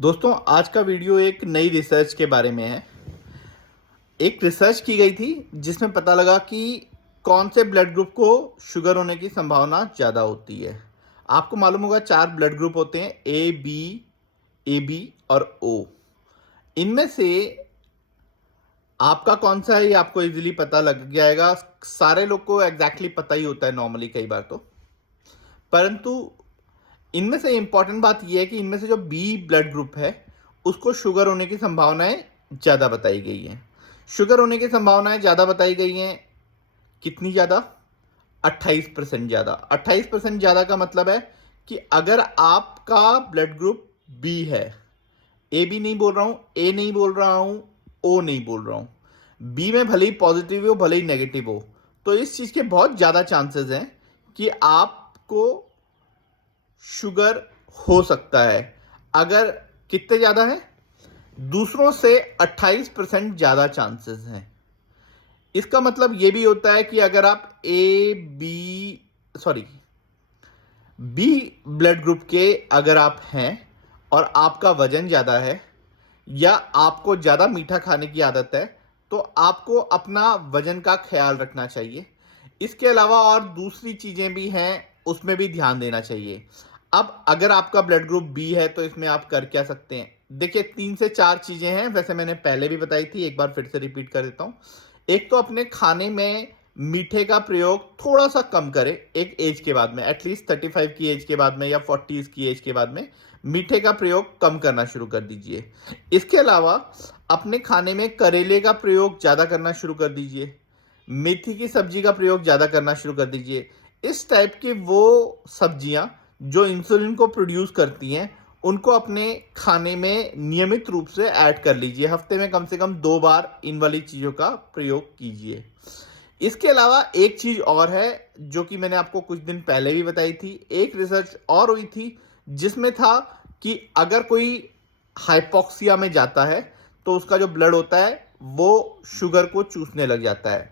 दोस्तों आज का वीडियो एक नई रिसर्च के बारे में है। एक रिसर्च की गई थी जिसमें पता लगा कि कौन से ब्लड ग्रुप को शुगर होने की संभावना ज़्यादा होती है। आपको मालूम होगा 4 ब्लड ग्रुप होते हैं, ए बी और ओ। इनमें से आपका कौन सा है ये आपको इजीली पता लग जाएगा। सारे लोग को एग्जैक्टली पता ही होता है नॉर्मली कई बार तो, परंतु इनमें से इंपॉर्टेंट बात यह है कि इनमें से जो बी ब्लड ग्रुप है उसको शुगर होने की संभावनाएं ज़्यादा बताई गई हैं। शुगर होने की संभावनाएं ज़्यादा बताई गई हैं। कितनी ज़्यादा? 28% ज़्यादा। 28% ज़्यादा का मतलब है कि अगर आपका ब्लड ग्रुप बी है, ए बी नहीं बोल रहा हूं, ए नहीं बोल रहा हूं, ओ नहीं बोल रहा हूं, बी में भले ही पॉजिटिव हो भले ही नेगेटिव हो, तो इस चीज़ के बहुत ज़्यादा चांसेस हैं कि आपको शुगर हो सकता है। अगर कितने ज़्यादा है? दूसरों से 28% ज़्यादा चांसेस हैं। इसका मतलब यह भी होता है कि अगर आप बी ब्लड ग्रुप के अगर आप हैं और आपका वजन ज़्यादा है या आपको ज़्यादा मीठा खाने की आदत है, तो आपको अपना वजन का ख्याल रखना चाहिए। इसके अलावा और दूसरी चीज़ें भी हैं, उसमें भी ध्यान देना चाहिए। अब अगर आपका ब्लड ग्रुप बी है तो इसमें आप कर क्या सकते हैं? देखिए 3 से 4 चीज़ें हैं, वैसे मैंने पहले भी बताई थी, एक बार फिर से रिपीट कर देता हूँ। एक तो अपने खाने में मीठे का प्रयोग थोड़ा सा कम करें एक एज के बाद में, एटलीस्ट 35 की एज के बाद में या 40 की एज के बाद में मीठे का प्रयोग कम करना शुरू कर दीजिए। इसके अलावा अपने खाने में करेले का प्रयोग ज़्यादा करना शुरू कर दीजिए। मेथी की सब्जी का प्रयोग ज़्यादा करना शुरू कर दीजिए। इस टाइप की वो सब्जियां जो इंसुलिन को प्रोड्यूस करती हैं उनको अपने खाने में नियमित रूप से ऐड कर लीजिए। हफ्ते में कम से कम 2 बार इन वाली चीज़ों का प्रयोग कीजिए। इसके अलावा एक चीज़ और है जो कि मैंने आपको कुछ दिन पहले भी बताई थी। एक रिसर्च और हुई थी जिसमें था कि अगर कोई हाइपोक्सिया में जाता है तो उसका जो ब्लड होता है वो शुगर को चूसने लग जाता है।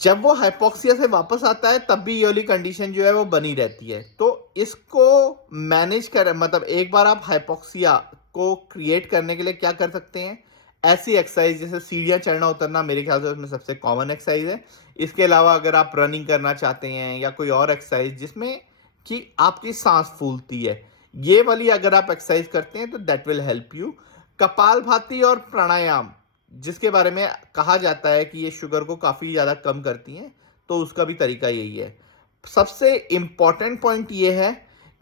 जब वो हाइपोक्सिया से वापस आता है तब भी ये वाली कंडीशन जो है वो बनी रहती है। तो इसको मैनेज कर, मतलब एक बार आप हाइपोक्सिया को क्रिएट करने के लिए क्या कर सकते हैं? ऐसी एक्सरसाइज जैसे सीढ़ियाँ चढ़ना उतरना, मेरे ख्याल से उसमें सबसे कॉमन एक्सरसाइज है। इसके अलावा अगर आप रनिंग करना चाहते हैं या कोई और एक्सरसाइज जिसमें कि आपकी सांस फूलती है, ये वाली अगर आप एक्सरसाइज करते हैं तो that will help you. Kapalbhati और प्राणायाम जिसके बारे में कहा जाता है कि ये शुगर को काफ़ी ज़्यादा कम करती हैं, तो उसका भी तरीका यही है। सबसे इम्पॉर्टेंट पॉइंट ये है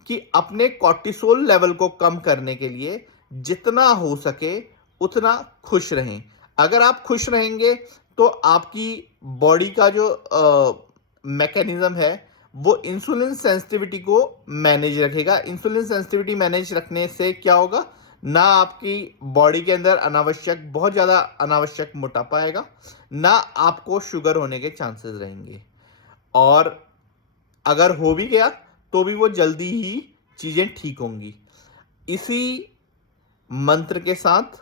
कि अपने कॉर्टिसोल लेवल को कम करने के लिए जितना हो सके उतना खुश रहें। अगर आप खुश रहेंगे तो आपकी बॉडी का जो मैकेनिज्म है वो इंसुलिन सेंसिटिविटी को मैनेज रखेगा। इंसुलिन सेंसिटिविटी मैनेज रखने से क्या होगा? ना आपकी बॉडी के अंदर बहुत ज़्यादा अनावश्यक मोटापा आएगा, ना आपको शुगर होने के चांसेस रहेंगे। और अगर हो भी गया तो भी वो जल्दी ही चीज़ें ठीक होंगी। इसी मंत्र के साथ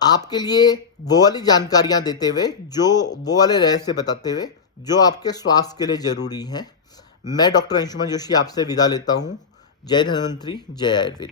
आपके लिए वो वाली जानकारियां देते हुए, वो वाले रहस्य बताते हुए जो आपके स्वास्थ्य के लिए जरूरी हैं, मैं डॉक्टर अंशुमन जोशी आपसे विदा लेता हूं। जय धन्वंतरी, जय आयुर्वेद।